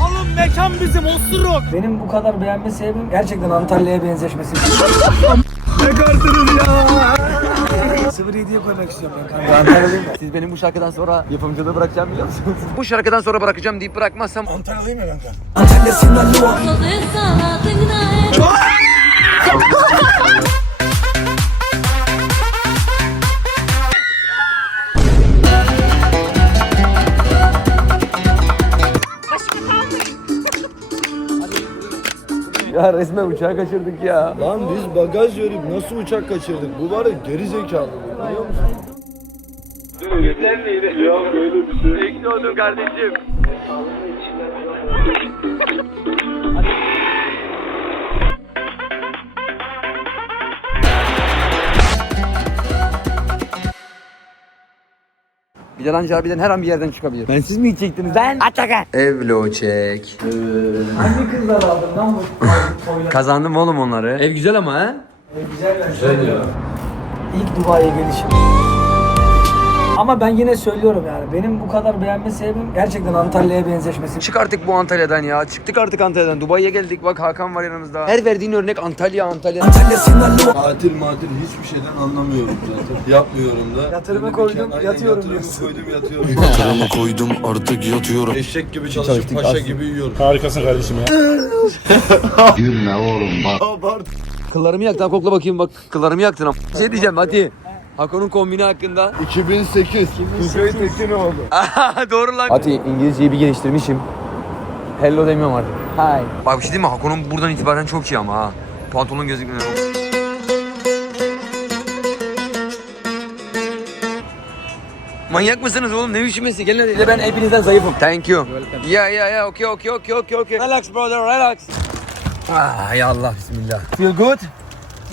Oğlum mekan bizim osuruk. Benim bu kadar beğenme sebebim gerçekten Antalya'ya benzeşmesi. Sıfır diye koymak istiyorum ben ben. Siz benim bu şarkıdan sonra yapımcılığı bırakacağım biliyor musunuz? bu şarkıdan sonra bırakacağım deyip bırakmazsam Antalyalıyım ya kanka. Antalya Sinanlı Ya resmen uçağı kaçırdık ya. Lan biz bagaj verip nasıl uçak kaçırdık? Bu var ya geri zekalı. Biliyor musun? Bekliyordum kardeşim. Bilal Hancı harbiden her an bir yerden çıkabilir. Ben siz mi gidecektiniz lan? Atakan. Evlo çek. Hangi kızlar aldın lan bu? Kazandım oğlum onları. Ev güzel ama ha? Güzel Güzel ya. İlk Dubai'ye gelişim. Ama ben yine söylüyorum yani benim bu kadar beğenme sebebim gerçekten Antalya'ya benzeşmesi. Çık artık bu Antalya'dan ya. Çıktık artık Antalya'dan. Dubai'ye geldik. Bak Hakan var yanımızda. Her verdiğin örnek Antalya, Antalya. Antalya Sinanlı Tatil matil hiçbir şeyden anlamıyorum zaten. Yapmıyorum da. Yatırımı Öyle koydum, bir- Aynen, yatıyorum Yatırımı diyorsun. koydum yatıyorum. Yatırımı koydum artık yatıyorum. Eşek gibi çalışıp paşa gibi yiyorum. Gülme oğlum bak. Abart. Kıllarımı yaktın. Kokla bakayım bak. Kıllarımı yaktın ama. Şey diyeceğim hadi. Hakon'un kombini hakkında. 2008. Kuzey Tekinoğlu. Doğru lan. Hadi İngilizceyi bir geliştirmişim. Hello demiyorum artık. Hi. Bak bir şey diyeyim mi? Hakon'un buradan itibaren çok iyi ama ha. Pantolon gözükmüyor. Manyak mısınız oğlum? Ne üşümesi? Gelin hadi. Ben hepinizden zayıfım. Thank you. Yeah yeah yeah. Okay okay okay okay okay. Relax brother relax. Ah ya Allah bismillah. Feel good?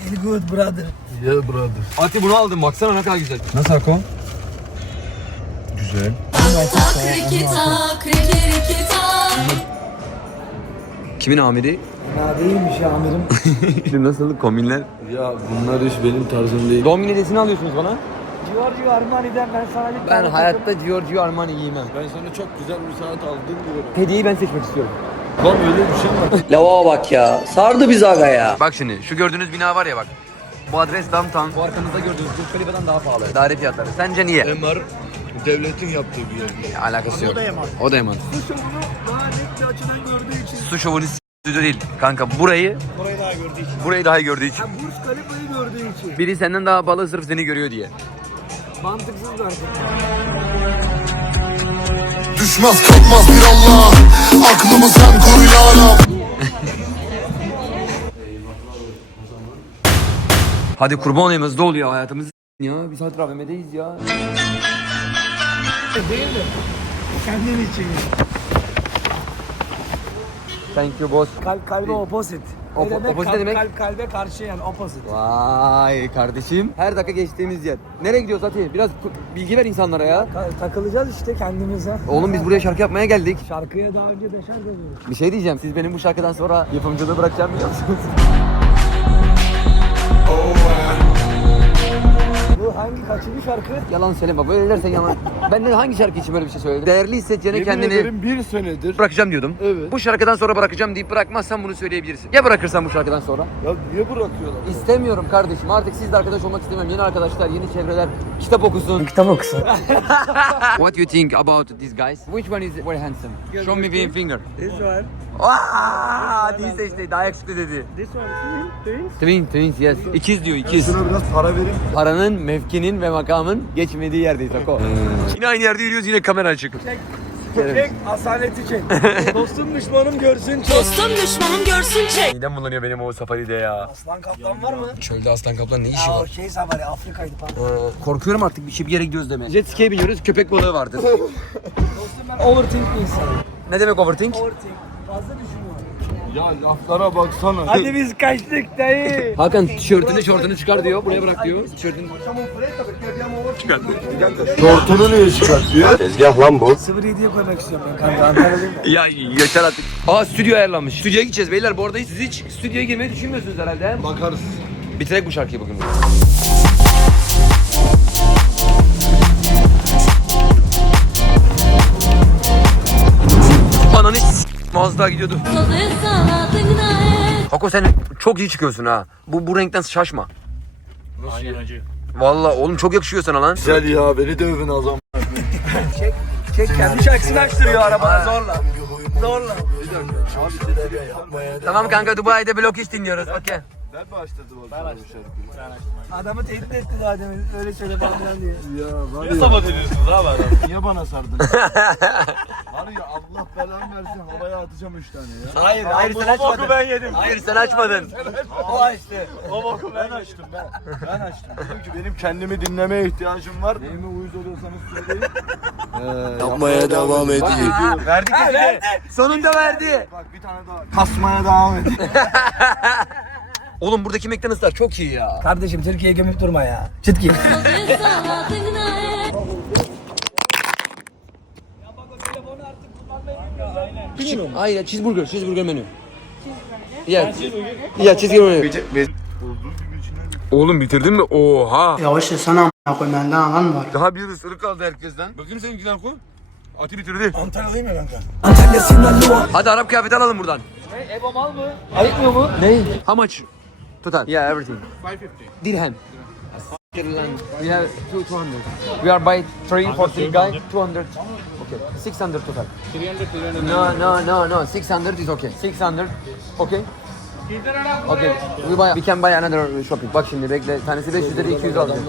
Feel good brother. Yeah brother. Ati bunu aldım. Baksana ne kadar güzel. Nasıl Hakon? Güzel. Kimin amiri? Ya değilmiş ya amirim. Şimdi nasıl kombinler? Ya bunlar hiç benim tarzım değil. Doğum günü hediyesini alıyorsunuz bana. Giorgio Armani'den ben sana bir Ben hayatta Giorgio Armani giymem. Ben sana çok güzel bir saat aldım diyorum. Hediyeyi ben seçmek istiyorum. Lan öyle bir şey mi? Lava bak ya. Sardı bizi aga ya. Bak şimdi şu gördüğünüz bina var ya bak. Bu adres downtown. Bu arkanızda gördüğünüz Burj Khalifa'dan daha pahalı. Daire fiyatları. Sence niye? MR devletin yaptığı bir yer. Alakası yok. O da yaman. O da yaman. Bu şovunu daha net bir açıdan gördüğü için. Su şovunu stüdyo değil. Kanka burayı, Burayı daha gördüğü için. burayı daha gördüğü için. Ha Burj Khalifa'yı gördüğü için. Biri senden daha pahalı sırf seni görüyor diye. Mantıksız zaten. Düşmez kalkmaz bir Allah. Aklımı sen koru ya Rab. Hadi kurban olayım hızlı oluyor hayatımız s- ya. Bir saat AVM'deyiz ya. Kendin için. Thank you boss. Kalp kalbe opposite. Opo- ne demek? opposite kalp, ne demek? Kalp kalbe karşı yani opposite. Vay kardeşim. Her dakika geçtiğimiz yer. Nereye gidiyoruz Ati? Biraz bilgi ver insanlara ya. Ka- takılacağız işte kendimize. Oğlum biz buraya şarkı yapmaya geldik. Şarkıya daha önce beşer dönüyoruz. Bir şey diyeceğim. Siz benim bu şarkıdan sonra yapımcılığı bırakacağım biliyor musunuz? Bu hangi kaçıncı şarkı? yalan söyleme bak böyle dersen yalan. ben de hangi şarkı için böyle bir şey söyledim? Değerli hissedeceğine Yemin kendini ederim bir senedir. bırakacağım diyordum. Evet. Bu şarkıdan sonra bırakacağım deyip bırakmazsan bunu söyleyebilirsin. Ya bırakırsan bu şarkıdan sonra? Ya niye bırakıyorlar? İstemiyorum kardeşim. Artık sizle arkadaş olmak istemiyorum. Yeni arkadaşlar, yeni çevreler, kitap okusun. Kitap okusun. What you think about these guys? Which one is very handsome? Show me bir finger. This one. Aa, değil seçti. Daha yakışıklı dedi. This one. Twins. Twin, twins yes. İkiz diyor, ikiz. Şuna biraz para verin. Paranın, mevkinin ve makamın geçmediği yerdeyiz Ako. Yine aynı yerde yürüyoruz yine kamera açık. Çek, asaleti çek. Dostum düşmanım görsün çek. Dostum düşmanım görsün çek. Midem bulanıyor benim o safaride ya. Aslan kaplan var mı? Çölde aslan kaplan ne işi var? şey safari Afrika'ydı pardon. Ee, korkuyorum artık bir şey bir yere gidiyoruz demeye. Jet ski'ye biniyoruz köpek balığı vardır. Dostum ben overthink bir insanım. ne demek overthink? Overthink. Fazla düşünüyorum. Ya laflara baksana. Hadi biz kaçtık dayı. Hakan tişörtünü şortunu çıkar diyor. Buraya bırak diyor. Tişörtünü çıkardı. Şortunu niye çıkartıyor? Sıfır diye koymak istiyorum ben kanka Antalya'dayım ben. Ya yaşar artık. Aa stüdyo ayarlanmış. Stüdyoya gideceğiz beyler. Bu arada siz hiç stüdyoya girmeyi düşünmüyorsunuz herhalde. he? Bakarız. Bitirek bu şarkıyı bugün. Az daha gidiyordu. Kako sen çok iyi çıkıyorsun ha. Bu bu renkten şaşma. Aynen acı. Vallahi oğlum çok yakışıyor sana lan. Güzel ya beni de övün o zaman. Çek kendi şarkısını açtırıyor arabada zorla. Zorla. Tamam kanka Dubai'de blok iş dinliyoruz. Okey. Ben başladım o zaman bu şarkıyı. Adamı tehdit etti demin. Öyle söyle falan diye. Ya var Ne ya. sabah ediyorsunuz abi adam? Niye bana sardın? var ya Allah belanı versin havaya atacağım üç tane ya. Hayır, hayır sen boku açmadın. ben yedim. Hayır sen açmadın. O açtı. O boku ben Ben açtım ben. Ben açtım. Dedim ki benim kendimi dinlemeye ihtiyacım var. Neyime uyuz oluyorsanız söyleyin. Ee, yapmaya devam edeyim. Verdik ha, Sonunda verdi. Bak bir tane daha. Kasmaya devam edeyim. Oğlum buradaki McDonald'slar çok iyi ya. Kardeşim Türkiye'ye gömüp durma ya. Çıt ki. Hayır, cheeseburger, cheeseburger menü. Yeah. Yeah, cheeseburger menü. Oğlum bitirdin mi? Oha. Yavaş yesene a**ına koyayım bende alan var. Daha bir ısırık kaldı herkesten. Bakayım senin Narko. Ati bitirdi. Antalya'dayım ya kanka. Antalya Sinanlı Hadi Arap kıyafeti alalım buradan. Ebo mal mı? Ayıtmıyor mu? Ne? Much? Total. Yeah, everything. 550. Dirhem. We have two, 200. We are by three for three guy. 200. Okay. 600 total. 300, 300. No, no, no, no. 600 is okay. 600. Okay. Okay. We buy. We can buy another shopping. Bak şimdi bekle. Tanesi 500 dedi 200 alacağım.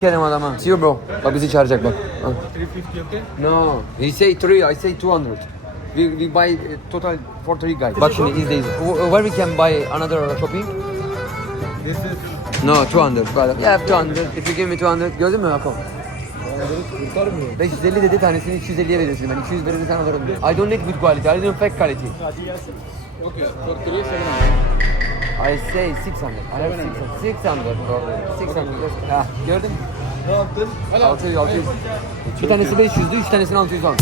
Kerem adama. See you bro. Bak bizi çağıracak bak. 350 okay? No. He say 3, I say 200. We, we buy uh, total for three guys. Bak şimdi izleyiz. Wh- Where we can buy another shopping? No, 200 brother. Yeah, 200. If you give me 200. Gördün mü Akon? 550 dedi tanesini 250'ye veriyorsun. Ben 200 verir sen alırım. I don't need good quality. I need fake quality. I say 600. I have 600. 600 brother. 600. Ha, gördün mü? Ne yaptın? 600, 600. Bir tanesi 500'dü, üç tanesini 600 almış.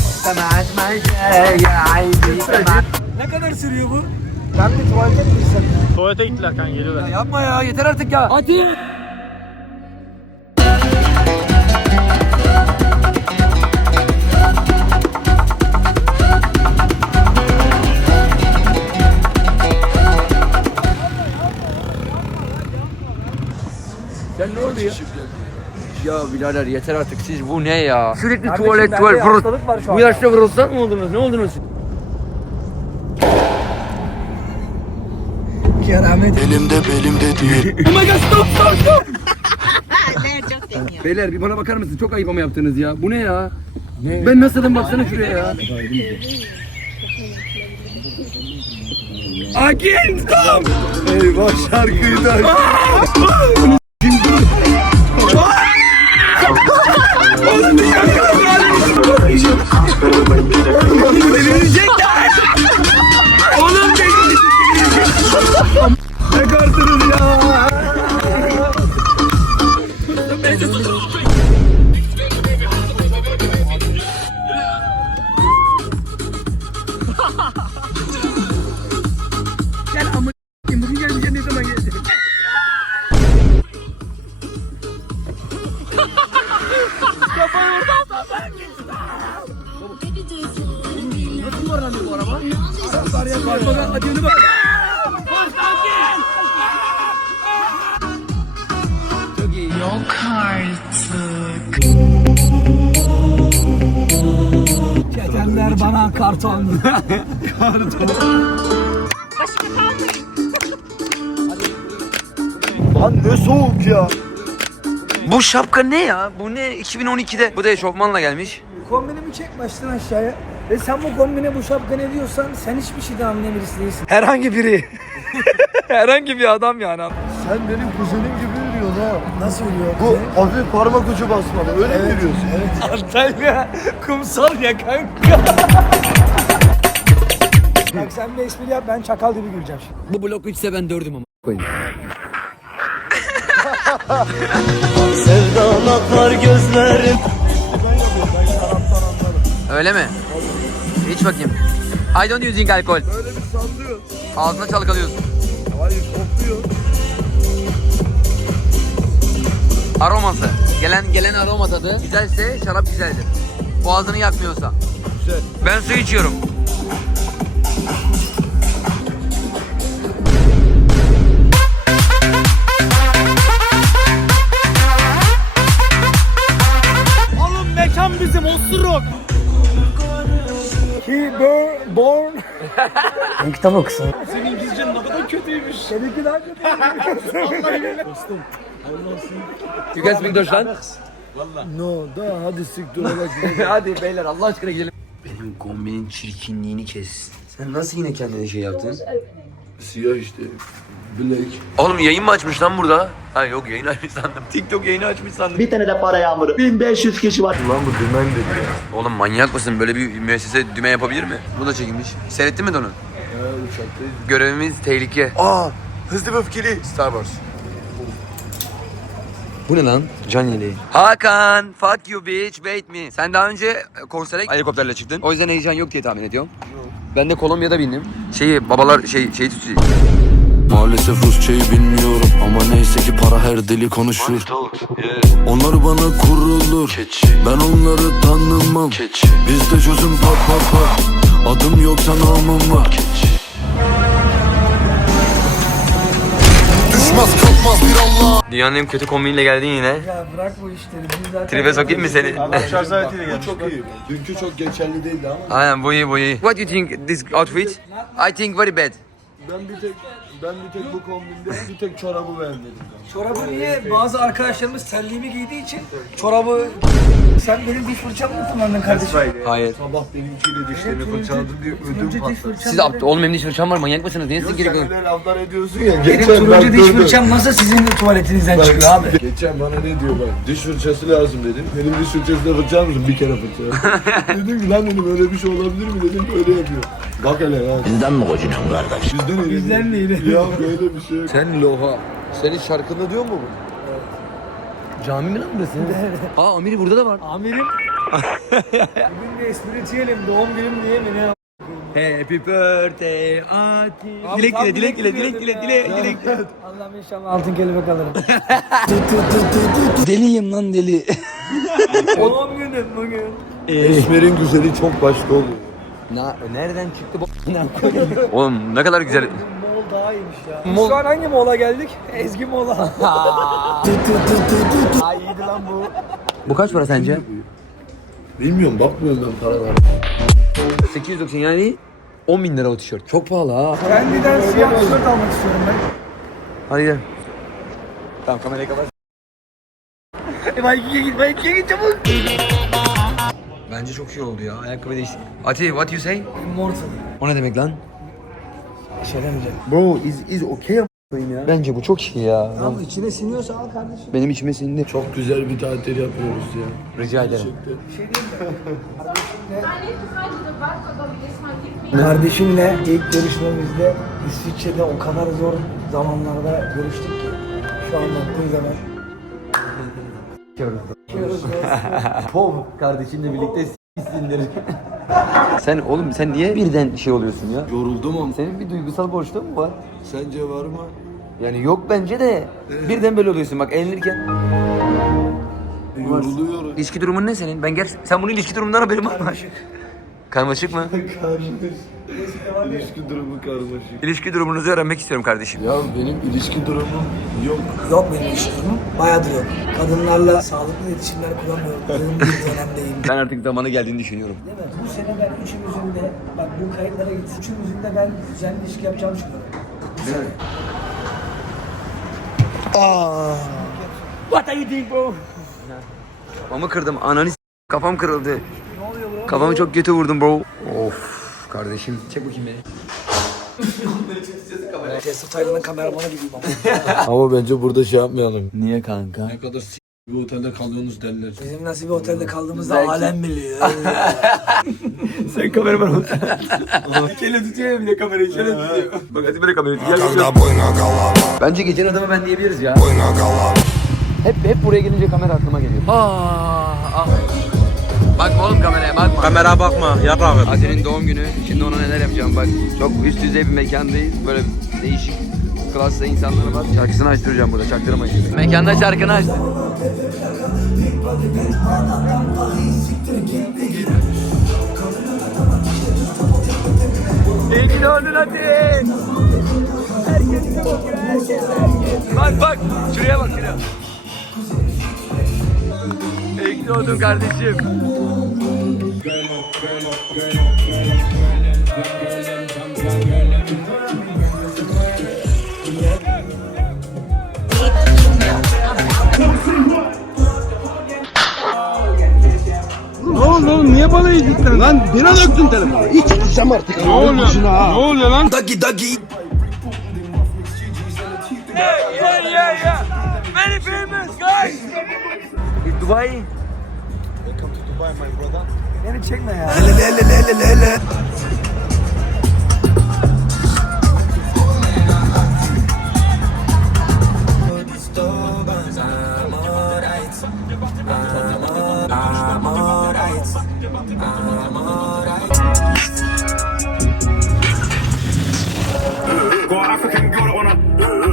Ne kadar sürüyor bu? Ben bir tuvalete mi gitsem? Tuvalete gittiler kanka geliyorlar. Yapma ya, yeter artık ya. Hadi. Birader yeter artık siz bu ne ya? Sürekli Kardeşim, tuvalet bende tuvalet. hastalık var şu Bu yaşta vrostat mı oldunuz? Ne oldunuz? Keramet. Elimde belimde değil Beyler bir bana bakar mısın? Çok ayıp ama yaptınız ya. Bu ne ya? Ben nasılım baksana şuraya ya. Again stop! Eyvah şarkıyı da. Şapka ne ya? Bu ne? 2012'de. Bu da eşofmanla gelmiş. Kombinimi çek baştan aşağıya. Ve sen bu kombine bu şapka ne diyorsan sen hiçbir şeyden anlayan birisi değilsin. Herhangi biri. Herhangi bir adam yani. Sen benim kuzenim gibi yürüyorsun ha. Nasıl yürüyor? Bu hafif parmak ucu basmalı. Öyle mi yürüyorsun? Antalya kumsal ya kanka. Bak sen bir espri yap ben çakal gibi güleceğim şimdi. Bu blok 3 ise ben 4'üm ama. Koyun. Öyle mi? İç bakayım. I don't using alkol. Böyle bir sallıyor. Ağzına çalkalıyorsun. Hayır kokluyor. Aroması. Gelen gelen aroma tadı. Güzelse şarap güzeldir. Boğazını yakmıyorsa. Güzel. Ben su içiyorum. Osuruk. He born. born. Ben kitap okusun. Senin İngilizcen ne kadar kötüymüş. Seninki daha kötü. You guys speak Deutschland? No da hadi siktir olarak. Hadi beyler Allah aşkına gidelim. Benim kombinin çirkinliğini kes. Sen nasıl yine kendine şey yaptın? Siyah işte. Black. Oğlum yayın mı açmış lan burada? Ha yok yayın açmış sandım. TikTok yayını açmış sandım. Bir tane de para yağmuru. 1500 kişi var. Lan bu dümen dedi ya. Oğlum manyak mısın? Böyle bir müessese dümen yapabilir mi? Bu da çekilmiş. Seyrettin mi de onu? Ha uçaktayız. Görevimiz tehlike. Aa! Hızlı ve öfkeli. Star Wars. Bu ne lan? Can yeleği. Hakan, fuck you bitch, wait me. Sen daha önce e, konsere helikopterle çıktın. O yüzden heyecan yok diye tahmin ediyorum. Ben de Kolombiya'da bindim. Şeyi babalar şey şey tutuyor. Maalesef Rusçayı bilmiyorum Ama neyse ki para her dili konuşur Onlar bana kurulur Ben onları tanımam Bizde çözüm pat pat pat Adım yoksa namım var Düşmez kalkmaz bir Allah Dünyanın en kötü kombiniyle geldin yine. Ya bırak bu işleri. Biz zaten... Tribe sokayım mı seni? Şarj aletiyle Bu gelmiş. çok iyi. Dünkü çok geçerli değildi ama. Aynen bu iyi bu iyi. What do you think this outfit? I think very bad. Ben bir tek ben bir tek bu kombinde bir tek çorabı beğenmedim. Çorabı niye? Bazı arkadaşlarımız terliğimi giydiği için çorabı... Sen benim diş fırçamı mı kullandın kardeşim? Hayır. Sabah benimkiyle dişlerimi fırçaladım diye ödüm Turuncu diş patladı. fırçam. Siz aptal oğlum benim diş fırçam var manyak mısınız? Niye siz sen öyle laflar ediyorsun ya. Benim Geçen turuncu ben diş durdum. fırçam nasıl sizin tuvaletinizden çıkıyor abi? Geçen bana ne diyor bak diş fırçası lazım dedim. Benim diş fırçasına fırçar mısın? Bir kere fırça. dedim ki lan dedim öyle bir şey olabilir mi dedim öyle yapıyor. Bak hele ya. Bizden mi kocuğum kardeş? Bizden öyle. Bizden de. Ya böyle bir şey yok. Sen loha. Senin şarkında diyor mu bu? Cami mi lan burası? Aa Amiri burada da var. Amirim. Bugün de espritüelim doğum günüm diye mi ne? Happy birthday Ati. Abi Dilek tam dile, dilek dile, dilek dile, dilek Ya. dilek dile. Allah'ım inşallah altın kelebek alırım. Deliyim lan deli. doğum günüm bugün. Esmer'in güzeli çok başka oluyor. Na, nereden çıktı bu? Oğlum ne kadar güzel. Daha iyiymiş ya. Mol- Şu an hangi mola geldik? Ezgi mola. Ay iyiydi lan bu. Bu kaç para sence? Bilmiyorum bakmıyorum ben paralara. 890 yani 10 bin lira o tişört. Çok pahalı ha. Trendy'den siyah tişört almak istiyorum ben. Hadi gel. Tamam kamerayı kapat. E, Viking'e git, Viking'e git çabuk. Bence çok iyi oldu ya. Ayakkabı değişti. Ati what you say? Immortal. O ne demek lan? Şey demeyeceğim. Bro is is okay ya. Bence bu çok iyi ya. Ama içine siniyorsa al kardeşim. Benim içime sindi. Çok güzel bir tatil yapıyoruz ya. Rica ederim. Kardeşimle ilk görüşmemizde İsviçre'de o kadar zor zamanlarda görüştük ki. Şu an baktığın zaman. Görüyoruz. Pov kardeşinle birlikte sen oğlum sen niye birden şey oluyorsun ya? Yoruldum ama. Senin bir duygusal boşluğun mu var? Sence var mı? Yani yok bence de. Birden böyle oluyorsun bak eğlenirken. Yoruluyorum. İlişki durumun ne senin? Ben ger sen bunun ilişki durumundan haberin var mı? Karmaşık mı? İlişki durumu karmaşık. İlişki durumunuzu öğrenmek istiyorum kardeşim. Ya benim ilişki durumum yok. Yok benim ilişkim. Bayağıdır yok. Kadınlarla sağlıklı iletişimler kuramıyorum. Uzun bir dönemdeyim. Ben artık zamanı geldiğini düşünüyorum. Değil mi? Bu sene ben üçümüzün de, bak bu kayıtlara git. Üçümüzün de ben düzenli ilişki yapacağım düşünüyorum. Bu sene. What are you doing bro? Kafamı kırdım. Ananı s- kafam kırıldı. Kafamı çok kötü vurdum bro. Of kardeşim. Çek bakayım beni. Testo Taylan'ın kameramanı gibiyim ama. Ama bence burada şey yapmayalım. Niye kanka? Ne kadar s- bir otelde kalıyorsunuz derler. Bizim nasıl bir otelde kaldığımızda alem biliyor. Sen kameraman ol. Kelle tutuyor ya bir de kamerayı şöyle tutuyor. Bak hadi böyle kamerayı tut. Gel, gel, gel. boyuna kalan Bence gecenin adamı ben diyebiliriz ya. Hep hep buraya gelince kamera aklıma geliyor. Ah, ah. Bakma oğlum kameraya bakma. Kamera bakma yarrağım. Azi'nin doğum günü. Şimdi ona neler yapacağım bak. Çok üst düzey bir mekandayız. Böyle değişik klasta insanlar var. Şarkısını açtıracağım burada çaktırmayın. Mekanda şarkını açtı. Ki doğdun Ati. Herkes herkes herkes. Bak bak şuraya bak şuraya. Doğdun kardeşim. Ne oldu oğlum? Niye bana yedikten? Lan bira döktün telefonu. İç içeceğim artık. Ne oluyor lan? Ne oluyor lan? Dagi dagi. Yeah yeah yeah yeah. Very famous guys. Dubai. Beni çekme ya. Got an African girl that wanna,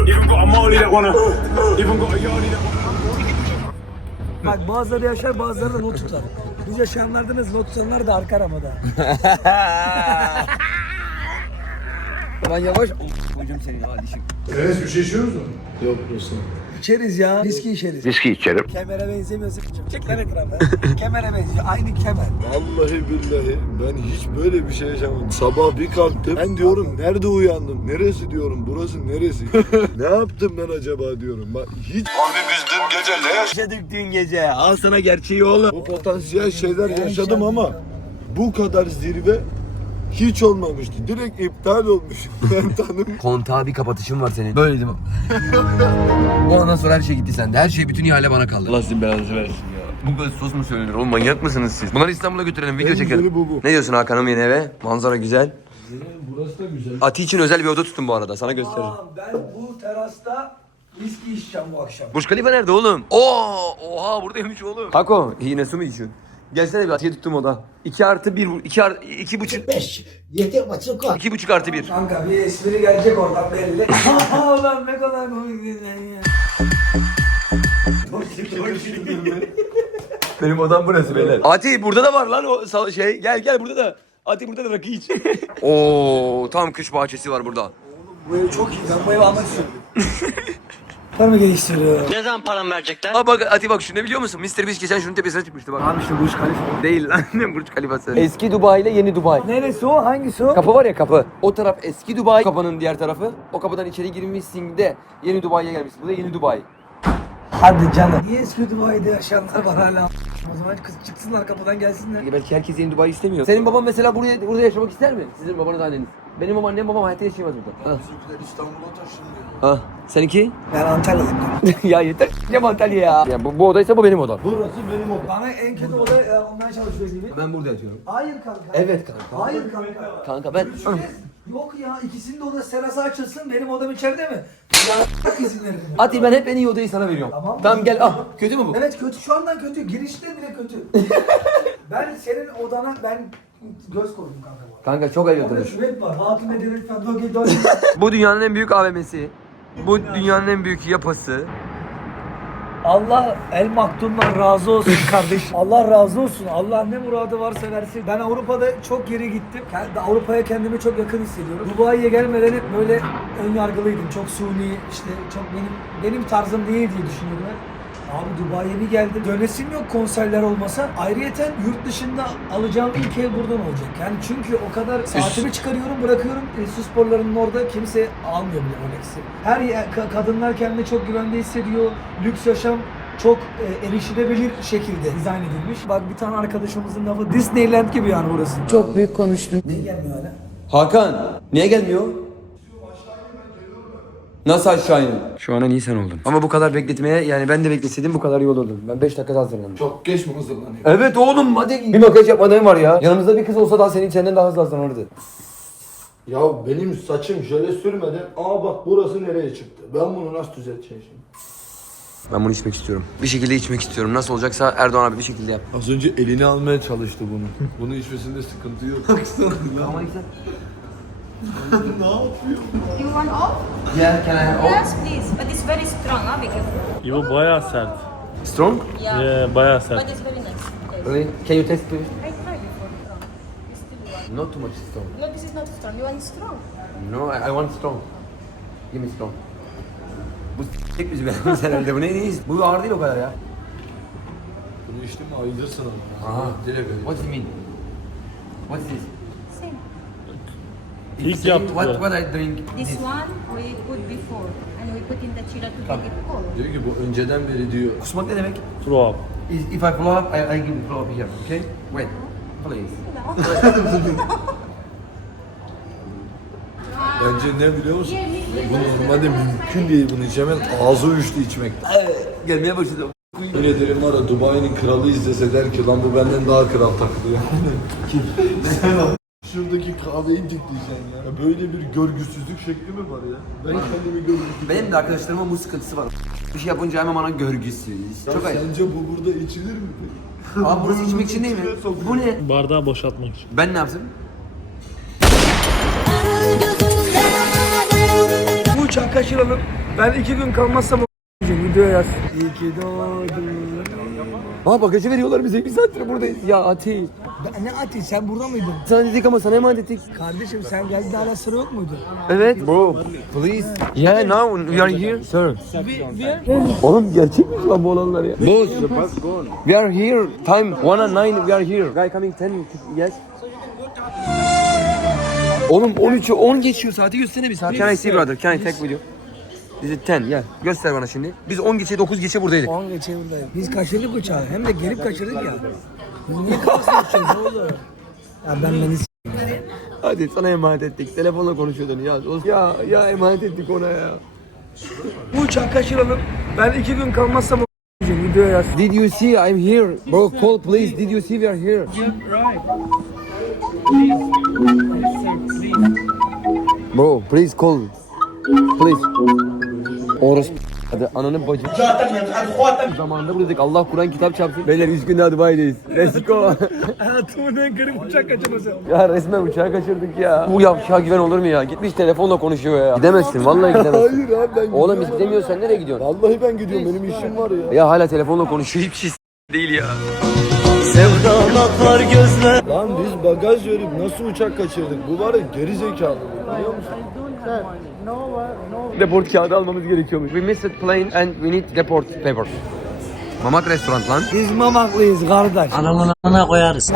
even got a Mali that wanna, even got a Yardi that wanna. Bak bazıları yaşar bazıları da not tutar. Biz yaşayanlardınız not tutanlar da arka aramada. Lan yavaş. Hocam seni ya dişim. Enes bir şey içiyoruz mu? Yok dostum. İçeriz ya. Viski içeriz. Viski içerim. Kemere benzemiyorsun. Çek lan etrafa. Kemere benziyor. Aynı kemer. Vallahi billahi ben hiç böyle bir şey yaşamadım. Sabah bir kalktım. Ben diyorum nerede uyandım? Neresi diyorum? Burası neresi? ne yaptım ben acaba diyorum. Bak hiç Abi biz dün gece ne Yaşadık dün gece. Al sana gerçeği oğlum. Bu potansiyel şeyler yaşadım ama bu kadar zirve hiç olmamıştı. Direkt iptal olmuş. Ben tanım. Kontağa bir kapatışım var senin. Böyle değil mi? o andan sonra her şey gitti sende. Her şey bütün ihale bana kaldı. Allah sizin belanızı versin ya. Bu kadar sos mu söylenir oğlum manyak mısınız siz? Bunları İstanbul'a götürelim video En çekelim. bu bu. Ne diyorsun Hakan'ım yeni eve? Manzara güzel. Burası da güzel. Ati için özel bir oda tuttum bu arada sana gösteririm. Aa, ben bu terasta viski içeceğim bu akşam. Burç Khalifa nerede oğlum? Oo, oha buradaymış oğlum. Hako yine su mu içiyorsun? Gelsene bir Ati'ye tuttum oda. 2 artı 1, 2 artı 2 buçuk. 5. 7 buçuk. 2 buçuk artı 1. Kanka bir espri gelecek oradan belli. Ulan ne kadar komik sen ya. Benim odam burası beyler. Ati burada da var lan o sal- şey. Gel gel burada da. Ati burada da rakı iç. Oo tam kış bahçesi var burada. Bu ev çok iyi. Ben bu evi almak istiyorum. Var mı geliştiriyor? Ne zaman param verecekler? Aa bak Ati bak şunu ne biliyor musun? Mr. Beast geçen şunun tepesine çıkmıştı bak. Abi işte Burj Khalifa. Değil lan ne Burç Khalifa'sı. Eski Dubai ile yeni Dubai. Neresi o? Hangisi o? Kapı var ya kapı. O taraf eski Dubai. Kapının diğer tarafı. O kapıdan içeri girmişsin de yeni Dubai'ye gelmişsin. Bu da yeni Dubai. Hadi canım. Niye eski Dubai'de yaşayanlar var hala? O zaman kız çıksınlar kapıdan gelsinler. Belki herkes yeni Dubai istemiyor. Senin baban mesela buraya burada yaşamak ister mi? Sizin babanız anneniz. Benim babam annem babam hayatta yaşayamaz burada. Ha. İstanbul'a taşındı. Ha. Seninki? Ben Antalya'dayım. ya yeter. Ne Antalya ya. Ya bu, bu odaysa bu benim odam. Burası benim odam. Bana en kötü oda e, ondan çalışıyor gibi. Ben burada yatıyorum. Hayır kanka. Evet kanka. Hayır kanka. Kanka ben... Yok ya ikisinin de odası terası açılsın benim odam içeride mi? Ya izin verin. Ati ben hep en iyi odayı sana veriyorum. Tamam. Tamam gel ah. Kötü mü bu? Evet kötü şu andan kötü. Girişte bile kötü. ben senin odana ben göz koydum kanka bu arada. Kanka çok ayıp Orada şüphet var. Hatime devlet falan. Bu dünyanın en büyük AVM'si. Bu dünyanın en büyük yapısı. Allah el maktumdan razı olsun kardeşim. Allah razı olsun. Allah ne muradı varsa versin. Ben Avrupa'da çok geri gittim. Avrupa'ya kendimi çok yakın hissediyorum. Dubai'ye gelmeden hep böyle ön yargılıydım. Çok suni işte çok benim benim tarzım değil diye düşünüyordum hep. Abi Dubai'ye bir geldim. Dönesim yok konserler olmasa. Ayrıyeten yurt dışında alacağım ilk ev buradan olacak. Yani çünkü o kadar saatimi çıkarıyorum bırakıyorum. E, su sporlarının orada kimse almıyor bile Rolex'i. Her yer- ka- kadınlar kendini çok güvende hissediyor. Lüks yaşam çok e, erişilebilir şekilde dizayn edilmiş. Bak bir tane arkadaşımızın lafı Disneyland gibi yani burası. Çok büyük konuştun. Niye gelmiyor hala? Hakan niye gelmiyor? Nasıl aşağı inin? Şu an en iyi sen oldun. Ama bu kadar bekletmeye yani ben de bekleseydim bu kadar iyi olurdum. Ben 5 dakikada hazırlandım. Çok geç mi hazırlanıyor? Evet oğlum hadi. Bir makyaj yapmadığım var ya. Yanımızda bir kız olsa daha senin senden daha hızlı hazırlanırdı. Ya benim saçım jöle sürmeden aa bak burası nereye çıktı. Ben bunu nasıl düzelteceğim şimdi? Ben bunu içmek istiyorum. Bir şekilde içmek istiyorum. Nasıl olacaksa Erdoğan abi bir şekilde yap. Az önce elini almaya çalıştı bunu. Bunu içmesinde sıkıntı yok. Ama You want all? Yeah, can I have all? Yes, please. But it's very strong, huh? Because Yo bayağı sert. Strong? yeah. Yeah, bayağı sert. But it's very nice. Okay. Really? Can you test please? I tried before. strong. It's still one. Not too much strong. No, this is not strong. You want strong? No, I, I want strong. Give me strong. Bu tek bizi beğenmez herhalde. Bu ne neyiz? Bu ağır değil o kadar ya. Bunu geçti mi ayılırsın ama. Aha. What does it mean? What's this? Same. It's İlk saying what, what I drink. This one we put before and we put in the chiller to make it cold. Diyor ki bu önceden beri diyor. Kusmak ne demek? Throw up. Is if I blow up, I, I give blow up here. Okay? Wait. Please. Bence ne biliyor musun? Bu normalde mümkün değil bunu içemez. Ağzı uyuştu içmekten. Gelmeye başladı. Öyle ederim var ya Dubai'nin kralı izlese der ki lan bu benden daha kral takılıyor. Şuradaki kahveyi dikleyeceksin ya. ya. Böyle bir görgüsüzlük şekli mi var ya? Ben kendimi görgüsüz. Benim de arkadaşlarımın bu sıkıntısı var. Bir şey yapınca hemen bana görgüsüz. Çok ayıp. Sence bu burada içilir mi peki? Abi burası içmek için değil mi? Bu ne? Bardağı boşaltmak için. Ben ne yaptım? Bu uçağı kaçıralım. Ben iki gün kalmazsam o videoya yaz. İyi ki doğdun. Aa bagajı veriyorlar bize. Bir saattir buradayız. Ya Ati. Ben- Ne Ati sen burada mıydın? Sana dedik ama sana emanet ettik. Kardeşim sen geldiğinde hala sıra yok muydu? Evet. Bro, please. Yeah, now we are here, sir. We, we Oğlum gerçek mi lan bu olanlar ya? Boss. We are here. Time 1 and 9 we are here. Guy coming 10. Yes. Oğlum 13'ü 10 geçiyor. Saati göstersene bir saat. Can I see brother? Can I take video? Is it 10? Yeah. Göster bana şimdi. Biz 10 geçe 9 geçe buradaydık. 10 geçe buradayım. Biz kaçırdık uçağı. Hem de gelip kaçırdık ya. Niye uçağız oğlum? Ya ben beni Hadi sana emanet ettik. Telefonla konuşuyordun ya. Ya ya emanet ettik ona ya. Bu uçağı kaçıralım. Ben iki gün kalmazsam o videoya yaz. Did you see I'm here? Bro call please. Did you see we are here? Bro please call. Please. Orası Hadi ananın bacı. Zamanında buradaydık. Allah Kur'an kitap çarpsın. Beyler 3 günde Dubai'deyiz. Let's go. Hayatımın en garip uçak kaçırması. ya resmen uçağı kaçırdık ya. Bu yavşağa güven olur mu ya? Gitmiş telefonla konuşuyor ya. Gidemezsin vallahi gidemezsin. Hayır abi ben Oğlum biz gidemiyoruz sen nereye gidiyorsun? Vallahi ben gidiyorum benim işim var ya. Ya hala telefonla konuşuyor. Hiçbir şey s- değil ya. Lan biz bagaj verip nasıl uçak kaçırdık? Bu var ya geri zekalı biliyor musun? Deport kağıdı almamız gerekiyormuş. We missed plane and we need deport paper. Mamak restoran lan. Biz mamaklıyız kardeş. Ananı koyarız.